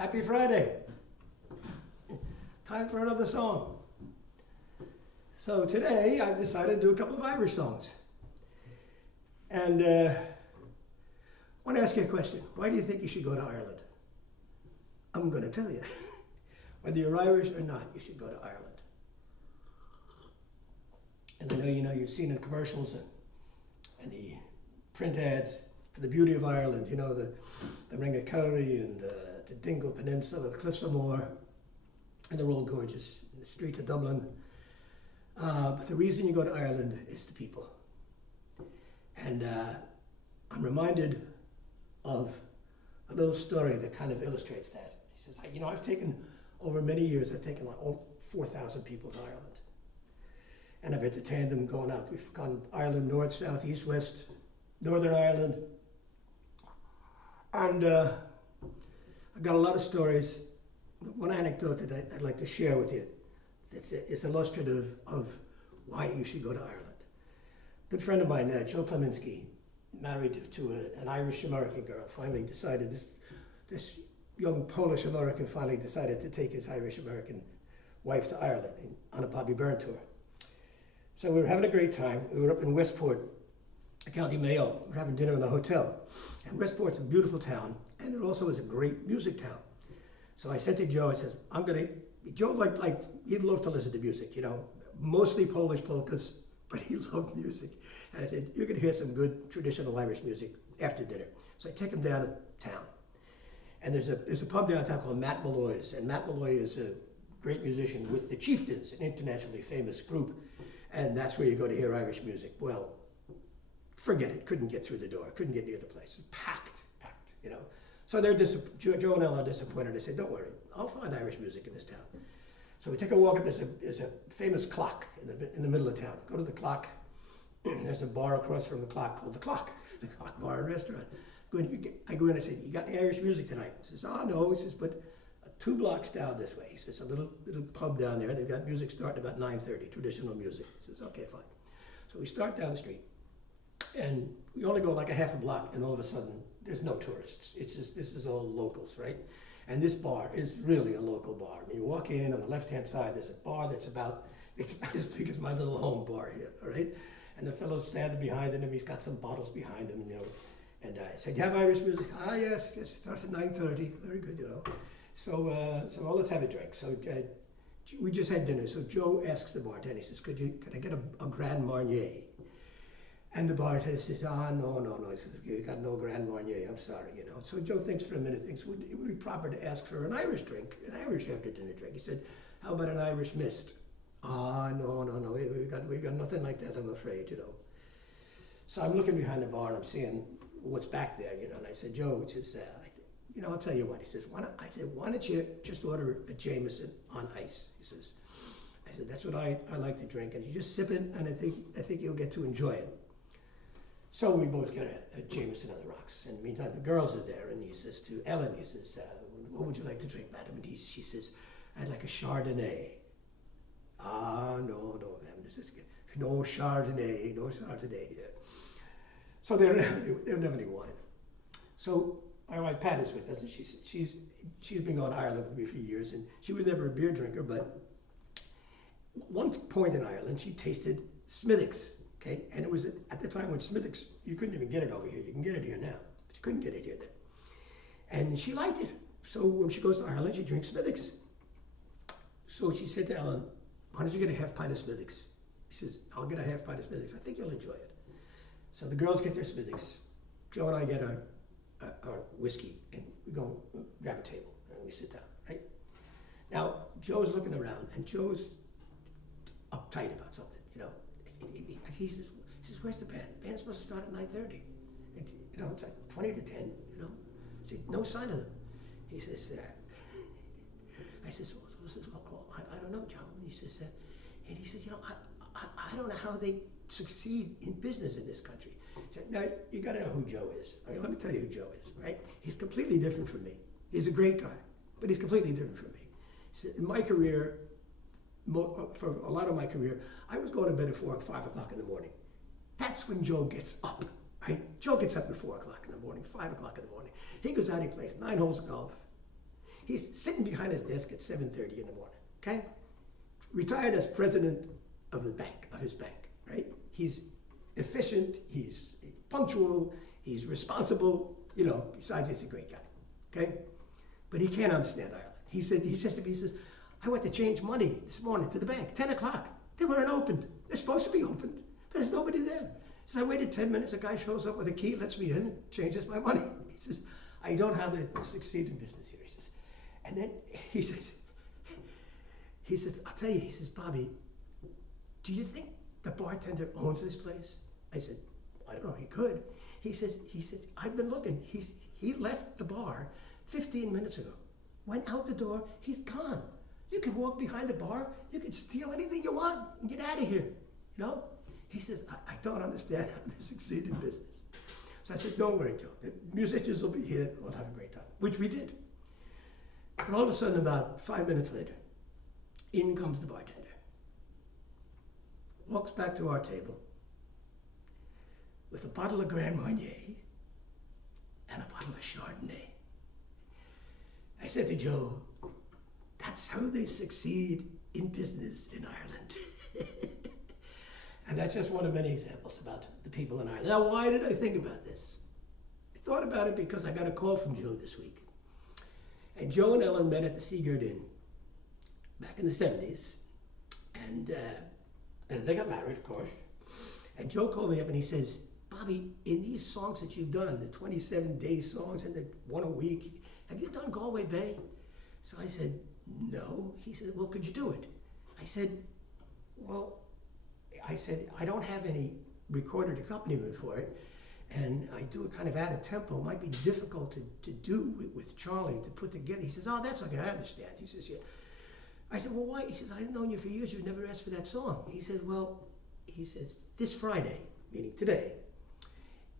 Happy Friday. Time for another song. So today I've decided to do a couple of Irish songs. And I want to ask you a question. Why do you think you should go to Ireland? I'm going to tell you. Whether you're Irish or not, you should go to Ireland. And I know you've seen the commercials and the print ads for the beauty of Ireland. You know, the Ring of Kerry and the Dingle Peninsula, the Cliffs of Moher, and they're all gorgeous. The streets of Dublin. But the reason you go to Ireland is the people. And I'm reminded of a little story that kind of illustrates that. He says, I've taken, over many years, I've taken like 4,000 people to Ireland. And I've entertained them going out. We've gone Ireland, north, south, east, west, Northern Ireland. And I've got a lot of stories. One anecdote that I'd like to share with you is illustrative of why you should go to Ireland. A good friend of mine, Joe Kleminski, married to an Irish-American girl, finally decided, this young Polish-American finally decided to take his Irish-American wife to Ireland on a Bobby Byrne tour. So we were having a great time. We were up in Westport, County Mayo. We were having dinner in a hotel. And Westport's a beautiful town, and it also is a great music town. So I said to Joe, Joe liked, he'd love to listen to music, mostly Polish polkas, but he loved music. And I said, you're gonna hear some good traditional Irish music after dinner. So I take him down to town. And there's a pub downtown called Matt Malloy's, and Matt Malloy is a great musician with the Chieftains, an internationally famous group, and that's where you go to hear Irish music. Well, forget it, couldn't get through the door, couldn't get near the place, packed, So Joe and Ellen are disappointed. I said, don't worry, I'll find Irish music in this town. So we take a walk up, there's a famous clock in the middle of town. Go to the clock, there's a bar across from the clock called the Clock Bar and Restaurant. I go in, I say, you got any Irish music tonight? He says, oh no, he says, but 2 blocks down this way. He says, a little pub down there, they've got music starting about 9:30, traditional music. He says, okay, fine. So we start down the street, and we only go like a half a block, and all of a sudden, there's no tourists. It's just, this is all locals, right? And this bar is really a local bar. I mean, you walk in, on the left-hand side, there's a bar it's about as big as my little home bar here, all right? And the fellow's standing behind him, he's got some bottles behind him, And I said, you have Irish music? Ah, yes, it starts at 9:30, very good, So, well, let's have a drink. So we just had dinner. So Joe asks the bartender, he says, could I get a Grand Marnier? And the bartender says, no. He says, you got no Grand Marnier, I'm sorry, So Joe thinks for a minute, it would be proper to ask for an Irish drink, an Irish after dinner drink. He said, how about an Irish mist? No, we got nothing like that, I'm afraid, So I'm looking behind the bar and I'm seeing what's back there, and I said, Joe, I'll tell you what. He says, why don't you just order a Jameson on ice? He says, that's what I like to drink, and you just sip it, and I think you'll get to enjoy it. So we both get a Jameson on the rocks, and meantime the girls are there, and he says to Ellen, he says, what would you like to drink, madam? And she says, I'd like a Chardonnay. No, madam, no Chardonnay here. So they don't have any wine. So my wife Pat is with us, and she's been going to Ireland with me for years, and she was never a beer drinker, but one point in Ireland she tasted Smithwick's, okay? And it was at the time when Smithwick's, you couldn't even get it over here. You can get it here now, but you couldn't get it here then. And she liked it. So when she goes to Ireland, she drinks Smithwick's. So she said to Ellen, why don't you get a half pint of Smithwick's? He says, I'll get a half pint of Smithwick's. I think you'll enjoy it. So the girls get their Smithwick's. Joe and I get our whiskey, and we go grab a table, and we sit down, right? Now, Joe's looking around, and Joe's uptight about something, He says, where's the band? The band's supposed to start at 9:30. It's like 20 to 10, See, no sign of them. He says, I says, well, I don't know, Joe. And he says, I don't know how they succeed in business in this country. So, now, you got to know who Joe is. Let me tell you who Joe is, right? He's completely different from me. He's a great guy, but he's completely different from me. So in my career, for a lot of my career, I was going to bed at 4 or 5 o'clock in the morning. That's when Joe gets up, right? Joe gets up at 4 o'clock in the morning, 5 o'clock in the morning. He goes out, he plays 9 holes of golf. He's sitting behind his desk at 7:30 in the morning, okay? Retired as president of his bank, right? He's efficient, he's punctual, he's responsible, besides he's a great guy, okay? But he can't understand Ireland. He says to me, I went to change money this morning to the bank, 10 o'clock. They weren't opened. They're supposed to be opened, but there's nobody there. He says, I waited 10 minutes, a guy shows up with a key, lets me in, changes my money. He says, I don't have to succeed in business here, he says. And then he says, I'll tell you, he says, Bobby, do you think the bartender owns this place? I said, I don't know, he could. He says, I've been looking. He left the bar 15 minutes ago. Went out the door, he's gone. You can walk behind the bar, you can steal anything you want and get out of here, He says, I don't understand how to succeed in business. So I said, don't worry, Joe. The musicians will be here, we'll have a great time, which we did. And all of a sudden, about 5 minutes later, in comes the bartender. Walks back to our table with a bottle of Grand Marnier and a bottle of Chardonnay. I said to Joe, that's how they succeed in business in Ireland. And that's just one of many examples about the people in Ireland. Now, why did I think about this? I thought about it because I got a call from Joe this week. And Joe and Ellen met at the Seagirt Inn back in the 70s. And they got married, of course. And Joe called me up and he says, Bobby, in these songs that you've done, the 27-day songs and the one a week, have you done Galway Bay? So I said, no. He said, well, could you do it? I said, I don't have any recorded accompaniment for it, and I do it kind of out of tempo. It might be difficult to do with Charlie to put together. He says, oh, that's okay, I understand. He says, yeah. I said, well, why? He says, I've known you for years, you've never asked for that song. He said, this Friday, meaning today,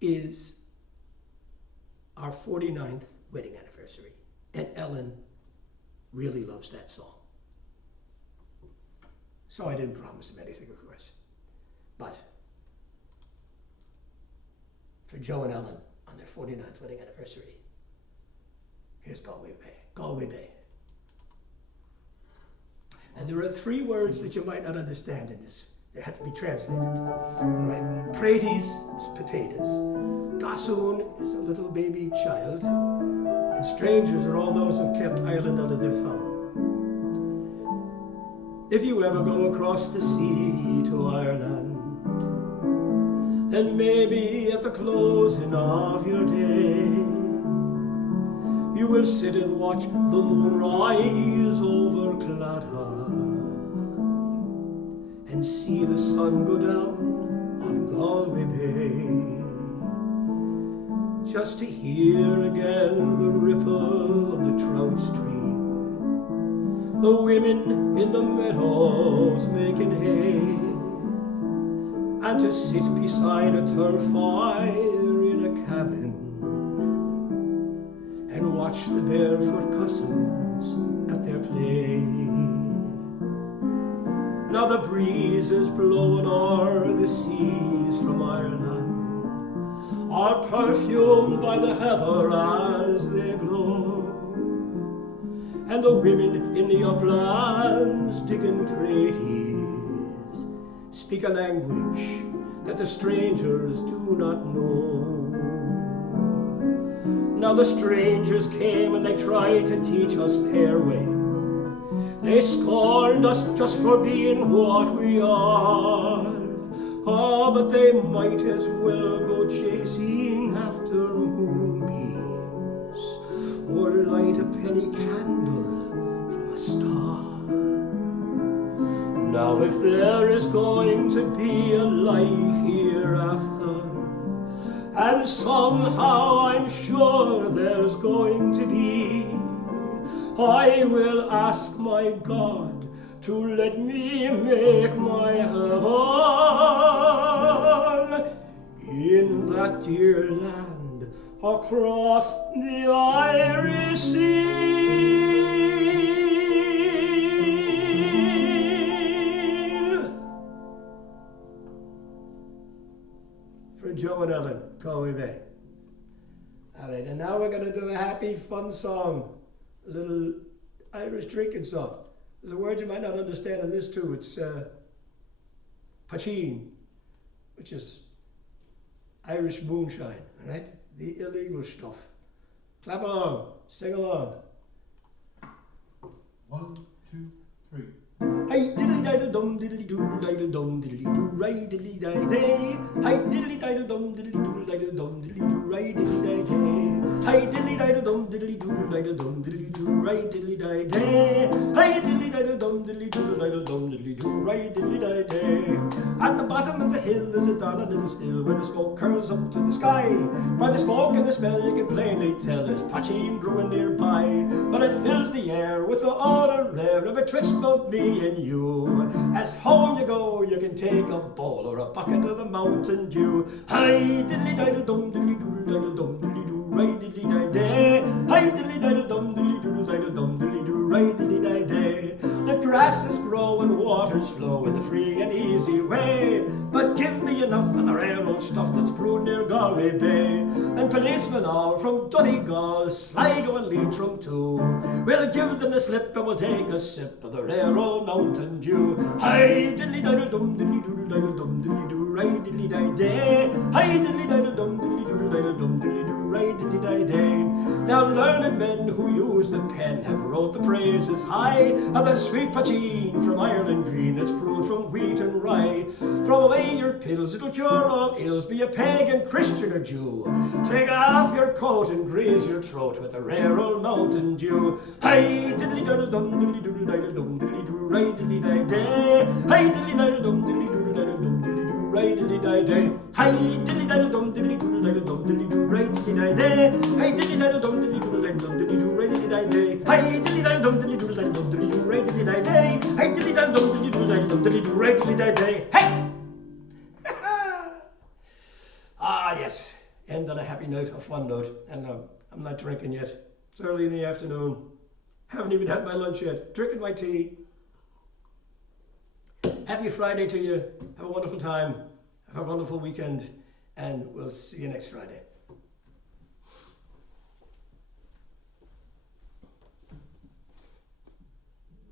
is our 49th wedding anniversary, and Ellen really loves that song. So I didn't promise him anything, of course. But for Joe and Ellen on their 49th wedding anniversary, here's Galway Bay. Galway Bay. And there are 3 words that you might not understand in this. They have to be translated. Right? Praties is potatoes. Gossoon is a little baby child. And strangers are all those who've kept Ireland under their thumb. If you ever go across the sea to Ireland, then maybe at the closing of your day, you will sit and watch the moon rise over Claddagh and see the sun go down on Galway Bay, just to hear again the ripple of the trout stream, the women in the meadows making hay, and to sit beside a turf fire in a cabin and watch the barefoot cousins at their play. Now the breeze is blowing o'er the seas from Ireland, are perfumed by the heather as they blow, and the women in the uplands digging praties speak a language that the strangers do not know. Now the strangers came and they tried to teach us their way. They scorned us just for being what we are. Oh, but they might as well go chasing after moonbeams or light a penny candle from a star. Now if there is going to be a life hereafter, and somehow I'm sure there's going to be, I will ask my God to let me make my heaven in that dear land across the Irish Sea. For Joe and Ellen, Galway Bay. All right, and now we're going to do a happy, fun song a little Irish drinking song. There's a word you might not understand in this too. It's poteen, which is Irish moonshine, right? The illegal stuff. Clap along, sing along. 1, 2, 3. Hey diddly diddle dum diddly doodle diddle dum diddly doo right diddly di day. Hey diddly diddle dum diddly doodle diddle dum diddly doo right diddly di day. Hey diddly diddle dum diddly doodle diddle dum diddly doo right diddly di day. Hey diddly diddle dum diddly doodle diddle dum diddly doo right diddly di day. At the bottom of the hill there's a darling little still where the smoke curls up to the sky. By the smoke and the smell you can plainly tell there's poteen brewing nearby. But it fills the air with the odor rare betwixt both me and you. As home you go, you can take a bowl or a bucket of the mountain dew. Hi diddly diddle dum diddly doodle diddle dum diddly doo right diddly di day. Hi diddly diddle dum diddly doodle diddle dum diddly doo right diddly di day. The grasses grow and waters flow in the free and easy way. But give me enough of the rare old stuff that's brewed near Galway Bay. And policemen all from Donegal, Sligo and Leitrim too, we'll give them the slip and we'll take a sip of the rare old mountain dew. Hi diddly diddle dum diddly doodle diddle dum diddly doo right diddly di day. Hi diddly diddle dum diddly doodle diddle dum diddly doo right diddly di day. Now learned men who use the pen have wrote the praises high of the sweet poteen from Ireland green that's brewed from wheat and rye. Throw away your pills, it'll cure all ills, be a pagan, Christian or Jew. Take off your coat and graze your throat with the rare old mountain dew. Hi diddly diddle dum diddly doodle diddle dum diddly doo right diddly di day. Hi diddly diddle dum diddly doodle diddle dum diddly doo right diddly di day. Hi diddly diddle dum diddly doodle diddle dum diddly doo right diddly di day. Hi diddly diddle dum diddly doodle diddle dum diddly doo right diddly di day. Hi diddly diddle dum diddly doodle diddle dum diddly doo right diddly di day. Hi diddly diddle dum diddly doodle diddle dum diddly doo right diddly di day. Hey! Ah, yes. End on a happy note, a fun note. And I'm not drinking yet. It's early in the afternoon. Haven't even had my lunch yet. Drinking my tea. Happy Friday to you. Have a wonderful time. Have a wonderful weekend. And we'll see you next Friday.